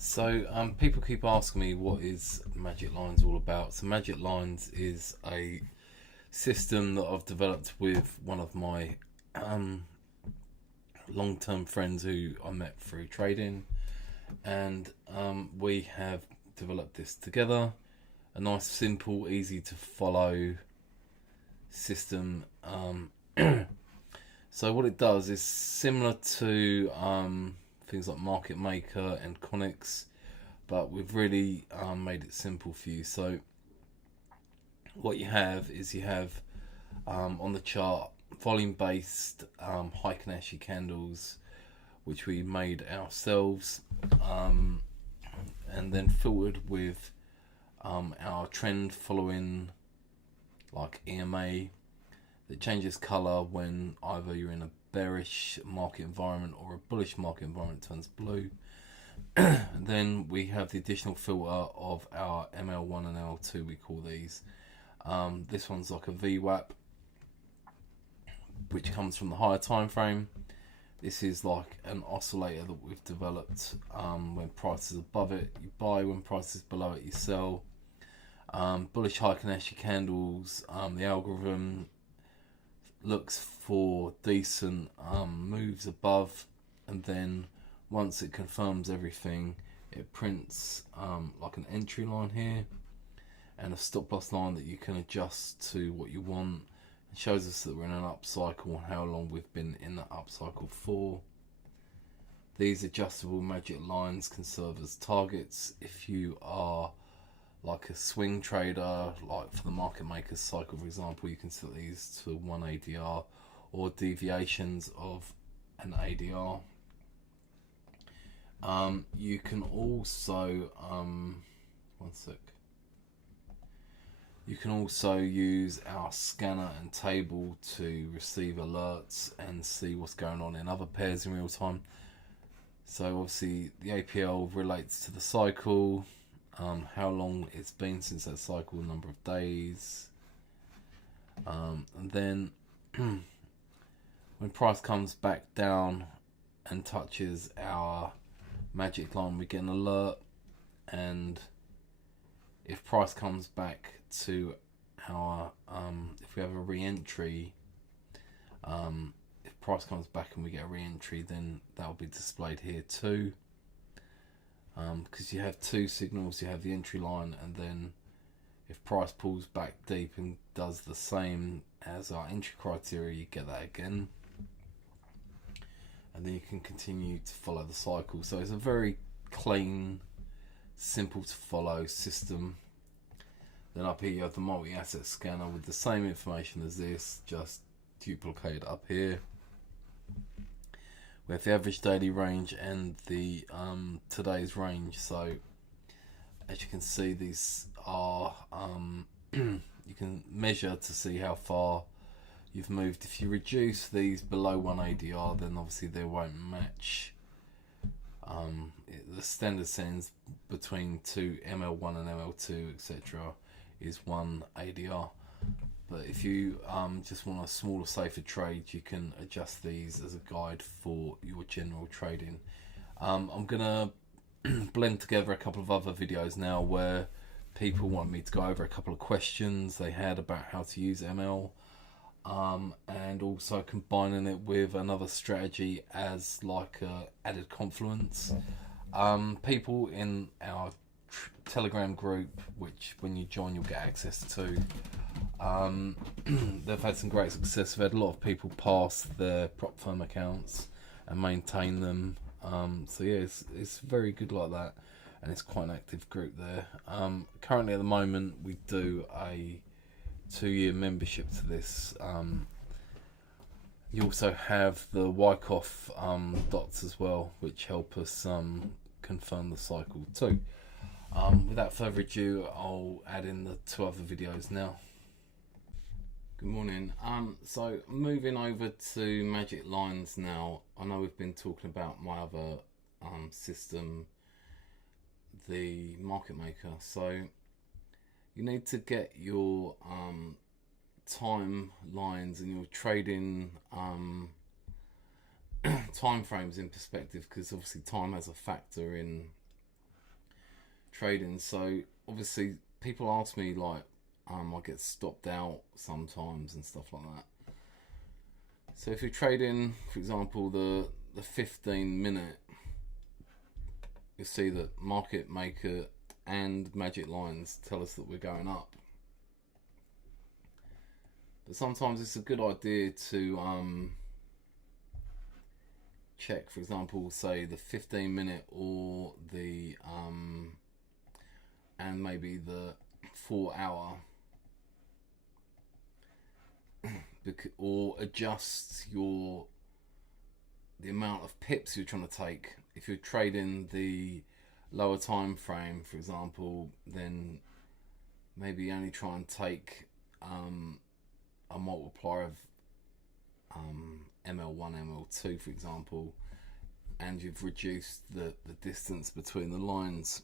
So people keep asking me what is Magic Lines all about. So Magic Lines is a system that I've developed with one of my um, long-term friends who I met through trading, and we have developed this together. A nice, simple, easy to follow system. So what it does is similar to things like Market Maker and Connix, but we've really made it simple for you. So what you have on the chart volume based Heikin candles, which we made ourselves, and then filtered with our trend following like EMA that changes colour when either you're in a bearish market environment or a bullish market environment, turns blue. Then we have the additional filter of our ML1 and ML2, we call these. This one's like a VWAP, which comes from the higher time frame. This is like an oscillator that we've developed. When price is above it, you buy. When price is below it, you sell. Bullish Heikin candles. The algorithm looks for decent moves above, and then once it confirms everything, it prints like an entry line here and a stop loss line that you can adjust to what you want. It shows us that we're in an upcycle and how long we've been in that upcycle for. These adjustable magic lines can serve as targets if you are like a swing trader, like for the market makers cycle, for example. You can set these to 1 ADR or deviations of an ADR. You can also one sec. You can also use our scanner and table to receive alerts and see what's going on in other pairs in real time. So obviously the APL relates to the cycle, how long it's been since that cycle, number of days, and then when price comes back down and touches our magic line, we get an alert, and if price comes back to our if we have a re-entry, if price comes back and we get a re-entry, then that will be displayed here too, because you have two signals. You have the entry line, and then if price pulls back deep and does the same as our entry criteria, you get that again, and then you can continue to follow the cycle. So it's a very clean, simple to follow system. Then up here you have the multi-asset scanner with the same information as this, just duplicated up here. We have the average daily range and the today's range. So as you can see, these are you can measure to see how far you've moved. If you reduce these below 1 ADR, then obviously they won't match. The standard settings between two ML1 and ML2, etc., is 1 ADR. But if you just want a smaller, safer trade, you can adjust these as a guide for your general trading. I'm gonna blend together a couple of other videos now where people want me to go over a couple of questions they had about how to use ML, and also combining it with another strategy as like a added confluence. People in our Telegram group, which when you join you'll get access to, they've had some great success. We've had a lot of people pass their prop firm accounts and maintain them. So yeah, it's very good like that, and it's quite an active group there. Currently at the moment we do a 2-year membership to this. You also have the Wyckoff dots as well, which help us confirm the cycle too. Without further ado, I'll add in the 2 other videos now. Good morning. So moving over to Magic Lines now. I know we've been talking about my other system, the Market Maker. So you need to get your timelines and your trading time frames in perspective, because obviously time has a factor in trading. So obviously people ask me like, I get stopped out sometimes and stuff like that. So if you're trading, for example, the 15-minute, you'll see that market maker and magic lines tell us that we're going up. But sometimes it's a good idea to check, for example, say the 15-minute or the and maybe the 4-hour, or adjust the amount of pips you're trying to take. If you're trading the lower time frame, for example, then maybe only try and take a multiplier of ML1, ML2, for example, and you've reduced the distance between the lines.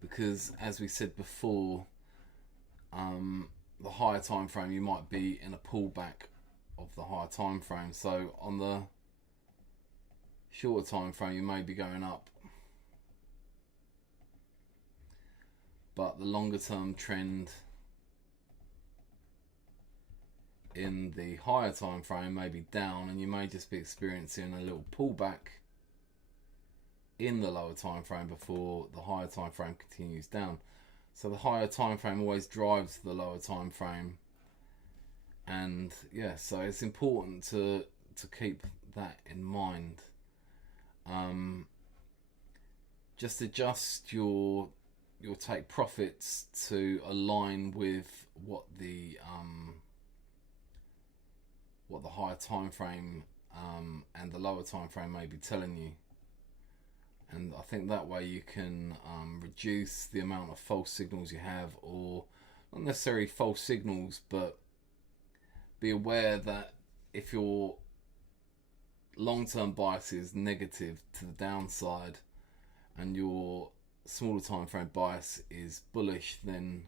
Because as we said before, the higher time frame, you might be in a pullback of the higher time frame. So on the shorter time frame, you may be going up, but the longer term trend in the higher time frame may be down, and you may just be experiencing a little pullback in the lower time frame before the higher time frame continues down. So the higher time frame always drives the lower time frame, and yeah, so it's important to keep that in mind. Just adjust your take profits to align with what the higher time frame and the lower time frame may be telling you. And I think that way you can reduce the amount of false signals you have, or not necessarily false signals, but be aware that if your long-term bias is negative to the downside and your smaller time frame bias is bullish, then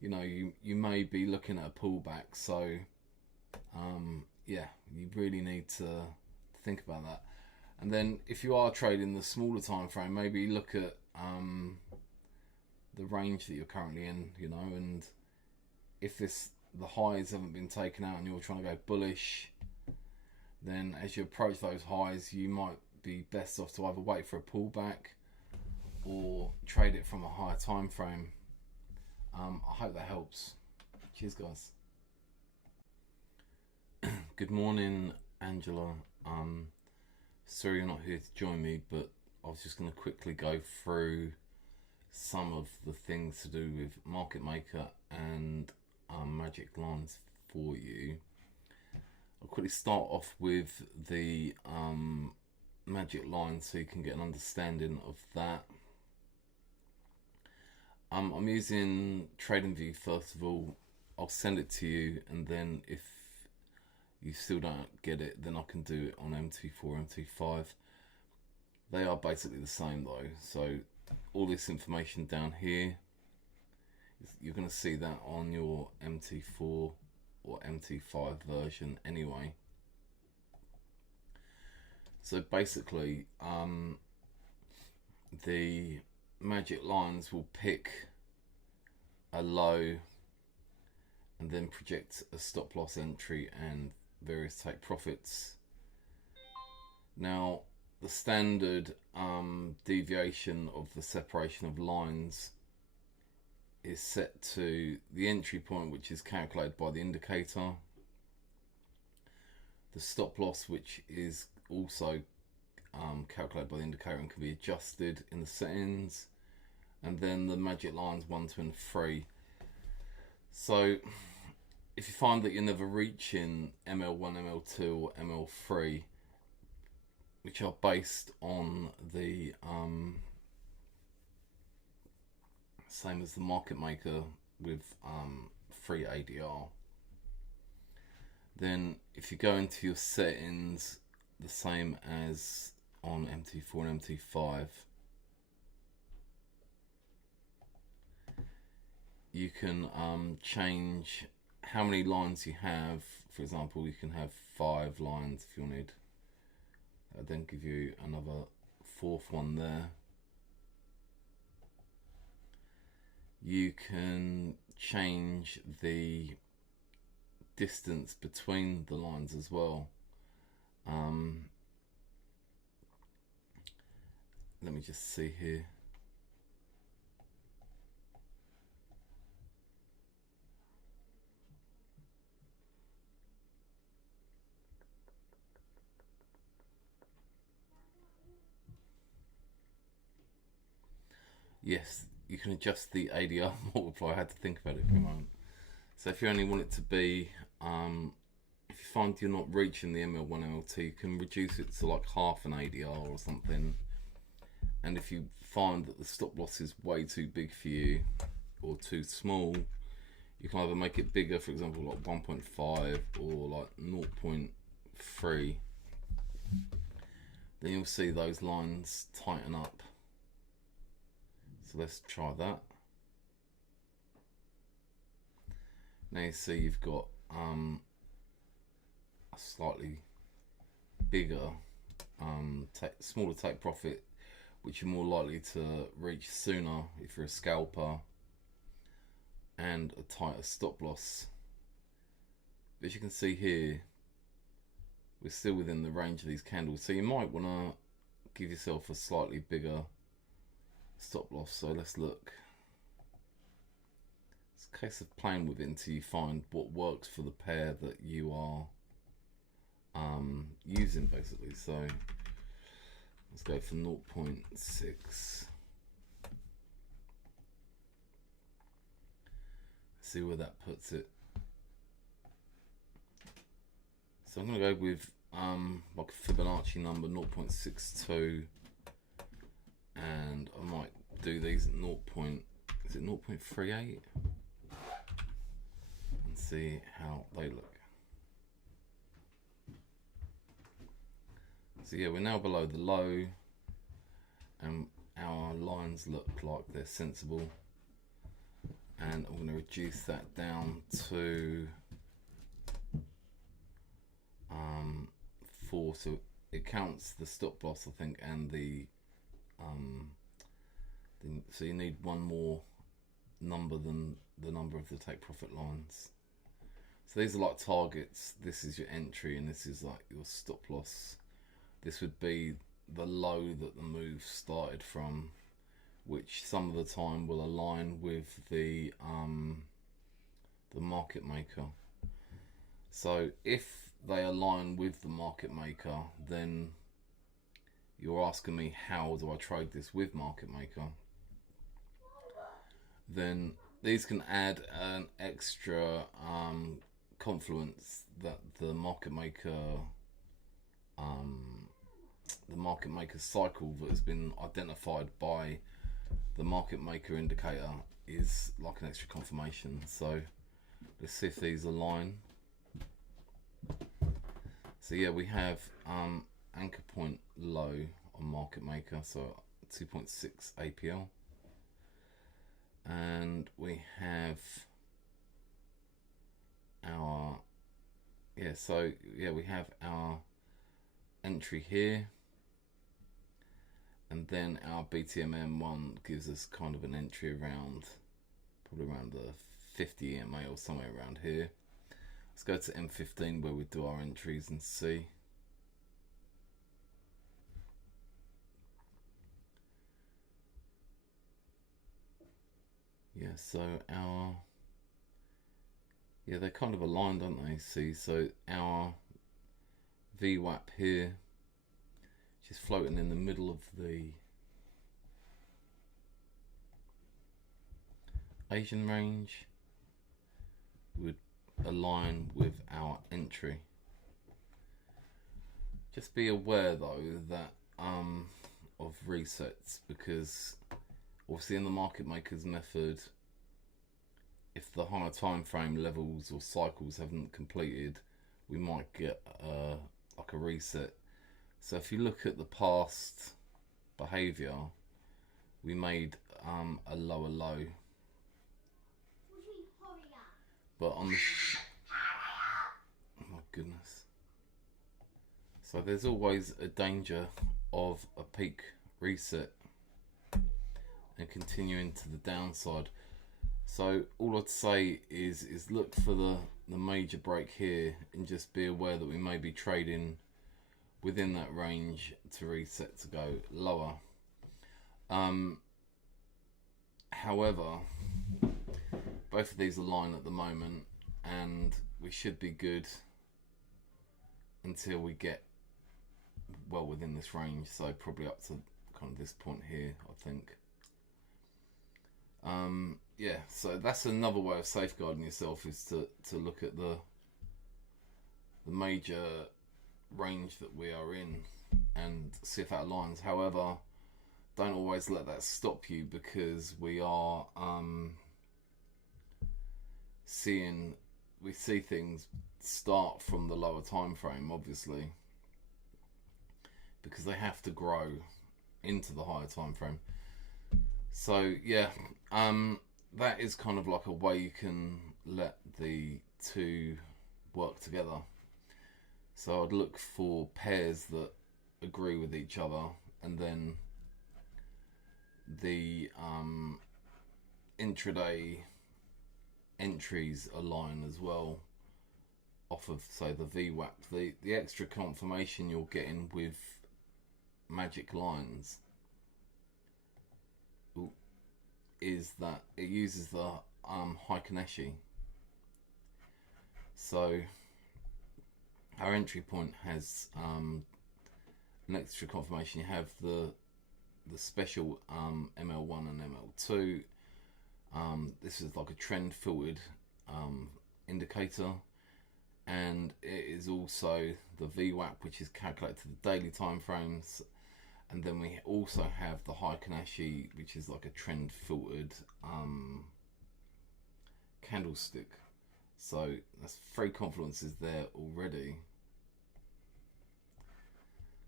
you may be looking at a pullback. So yeah, you really need to think about that. And then if you are trading the smaller time frame, maybe look at the range that you're currently in, and if the highs haven't been taken out and you're trying to go bullish, then as you approach those highs, you might be best off to either wait for a pullback or trade it from a higher time frame. I hope that helps. Cheers, guys. Good morning, Angela. Sorry you're not here to join me, but I was just going to quickly go through some of the things to do with Market Maker and magic lines for you. I'll quickly start off with the magic lines so you can get an understanding of that. I'm using TradingView first of all. I'll send it to you, and then if you still don't get it, then I can do it on MT4, MT5. They are basically the same though. So all this information down here, you're going to see that on your MT4 or MT5 version anyway. So basically, the magic lines will pick a low and then project a stop loss entry and various take profits. Now, the standard deviation of the separation of lines is set to the entry point, which is calculated by the indicator, the stop loss, which is also calculated by the indicator and can be adjusted in the settings, and then the magic lines 1, 2 and 3. So if you find that you're never reaching ML1, ML2 or ML3, which are based on the same as the market maker with free ADR, then if you go into your settings the same as on MT4 and MT5, you can change how many lines you have. For example, you can have 5 lines if you wanted. I'll then give you another 4th one there. you can change the distance between the lines as well. Let me just see here. Yes, you can adjust the ADR multiplier. I had to think about it for a moment. So if you only want it to be, if you find you're not reaching the ML1 MLT, you can reduce it to like half an ADR or something. And if you find that the stop loss is way too big for you or too small, you can either make it bigger, for example, like 1.5 or like 0.3. Then you'll see those lines tighten up. So let's try that. Now you see you've got a slightly bigger, smaller take profit, which you're more likely to reach sooner if you're a scalper, and a tighter stop loss. As you can see here, we're still within the range of these candles, so you might want to give yourself a slightly bigger stop loss. So let's look. It's a case of playing with it until you find what works for the pair that you are using, basically. So let's go for 0.6. See where that puts it. So I'm going to go with like a Fibonacci number 0.62, and I might do these at 0.38 and see how they look. So yeah, we're now below the low, and our lines look like they're sensible. And I'm going to reduce that down to 4, so it counts the stop loss, I think, and so you need one more number than the number of the take profit lines. So these are like targets. This is your entry, and this is like your stop loss. This would be the low that the move started from, which some of the time will align with the market maker. So if they align with the market maker, then you're asking me, how do I trade this with market maker? Then these can add an extra confluence that the market maker cycle that has been identified by the market maker indicator is like an extra confirmation. So let's see if these align. So yeah, we have anchor point low on market maker, so 2.6 APL, and we have our we have our entry here, and then our BTMM1 gives us kind of an entry around, probably around the 50 EMA or somewhere around here. Let's go to M15 where we do our entries and see. Yeah, so they're kind of aligned, aren't they? See, so our VWAP here, which is floating in the middle of the Asian range, would align with our entry. Just be aware though that of resets, because obviously in the market makers method, if the higher time frame levels or cycles haven't completed, we might get like a reset. So if you look at the past behavior, we made a lower low, but on the oh my goodness, so there's always a danger of a peak reset and continuing to the downside. So all I'd say is look for the major break here, and just be aware that we may be trading within that range to reset to go lower. However, both of these align at the moment, and we should be good until we get well within this range, so probably up to kind of this point here, I think. Yeah, so that's another way of safeguarding yourself, is to look at the major range that we are in and see if that aligns. However, don't always let that stop you, because we are we see things start from the lower time frame, obviously, because they have to grow into the higher time frame. So yeah, that is kind of like a way you can let the two work together. So I'd look for pairs that agree with each other, and then the intraday entries align as well, off of, say, the VWAP. The extra confirmation you're getting with magic lines is that it uses the Hikaneshi. So our entry point has an extra confirmation. You have the special ML1 and ML2. This is like a trend filtered indicator, and it is also the VWAP, which is calculated to the daily time frames. And then we also have the Hikaneshi, which is like a trend filtered candlestick. So that's 3 confidences there already.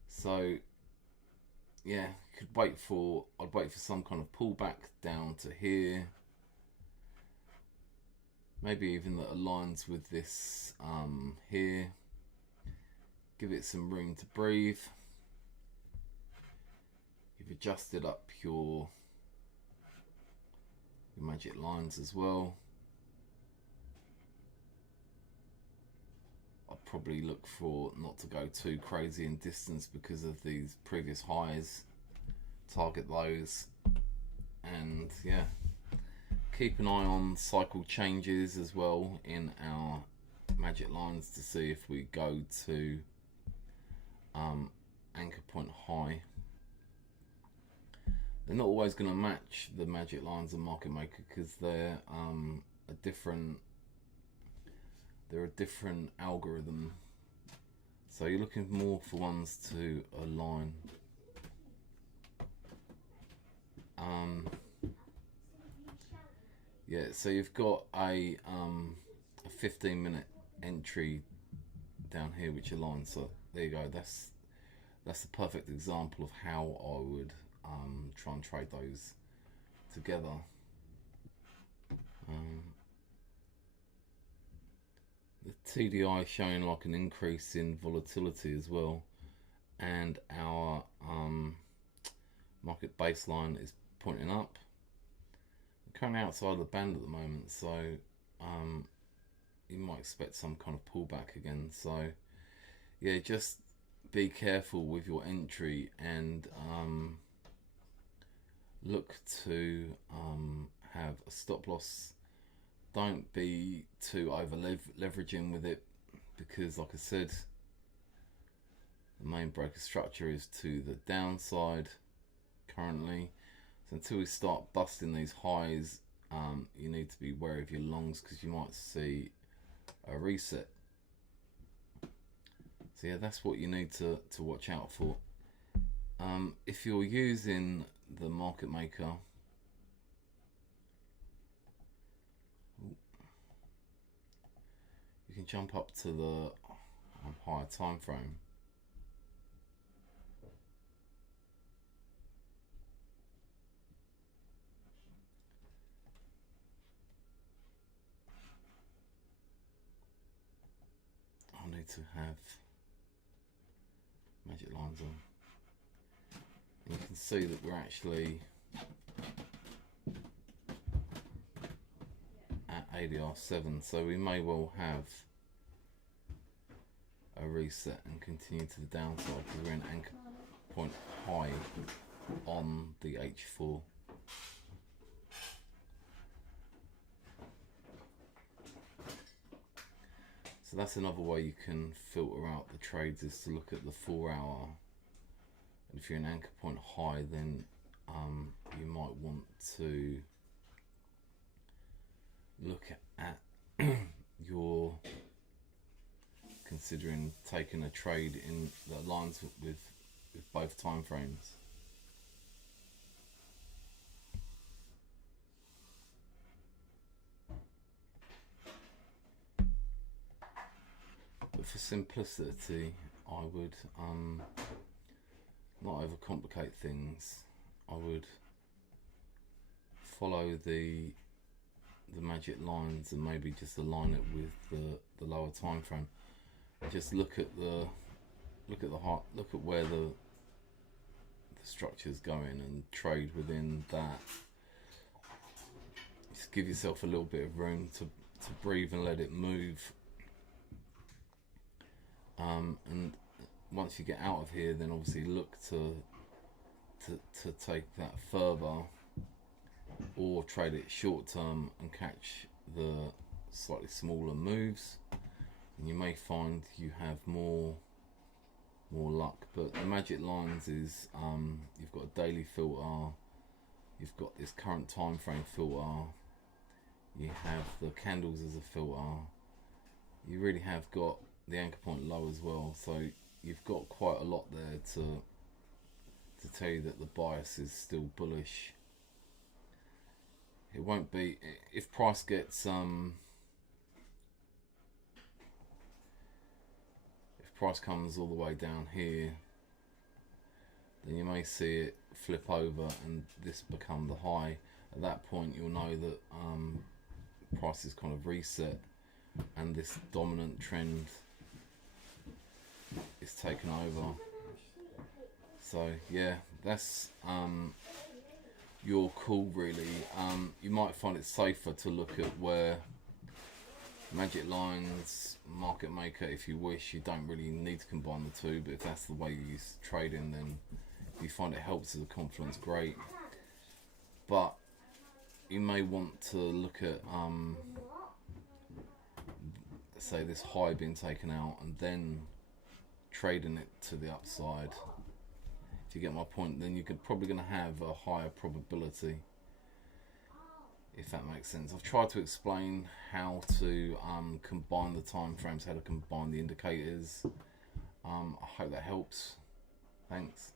So yeah, I'd wait for some kind of pullback down to here. Maybe even that aligns with this here. Give it some room to breathe. You've adjusted up your magic lines as well. I'd probably look for not to go too crazy in distance because of these previous highs. Target those, and yeah, keep an eye on cycle changes as well in our magic lines to see if we go to anchor point high. They're not always going to match the magic lines of market maker, because they're a different algorithm. So you're looking more for ones to align. Yeah, so you've got a 15-minute entry down here which aligns. So there you go. That's the perfect example of how I would try and trade those together. The TDI showing like an increase in volatility as well, and our market baseline is pointing up. We're currently outside of the band at the moment, so you might expect some kind of pullback again. So yeah, just be careful with your entry, and look to have a stop loss. Don't be too over leveraging with it, because like I said, the main broker structure is to the downside currently. So until we start busting these highs, you need to be wary of your longs, because you might see a reset. So yeah, that's what you need to watch out for. If you're using the market maker, you can jump up to the higher time frame. I need to have magic lines on. And you can see that we're actually ADR7, so we may well have a reset and continue to the downside because we're in anchor point high on the H4. So that's another way you can filter out the trades, is to look at the 4 hour. And if you're an anchor point high, then you might want to look at your considering taking a trade in that aligns with both time frames. But for simplicity, I would not overcomplicate things. I would follow the magic lines and maybe just align it with the lower time frame. Just look at where the structure's going and trade within that. Just give yourself a little bit of room to breathe and let it move. And once you get out of here, then obviously look to take that further, or trade it short term and catch the slightly smaller moves, and you may find you have more luck. But the magic lines is you've got a daily filter, you've got this current time frame filter, you have the candles as a filter, you really have got the anchor point low as well, so you've got quite a lot there to tell you that the bias is still bullish. It won't be, if price gets if price comes all the way down here, then you may see it flip over and this become the high. At that point you'll know that price is kind of reset and this dominant trend is taken over. So yeah, that's your call really. You might find it safer to look at where magic lines, market maker, if you wish. You don't really need to combine the two, but if that's the way you use trading, then if you find it helps as a confidence, great. But you may want to look at say this high being taken out and then trading it to the upside. If you get my point, then you're probably going to have a higher probability, if that makes sense. I've tried to explain how to combine the time frames, how to combine the indicators. I hope that helps. Thanks.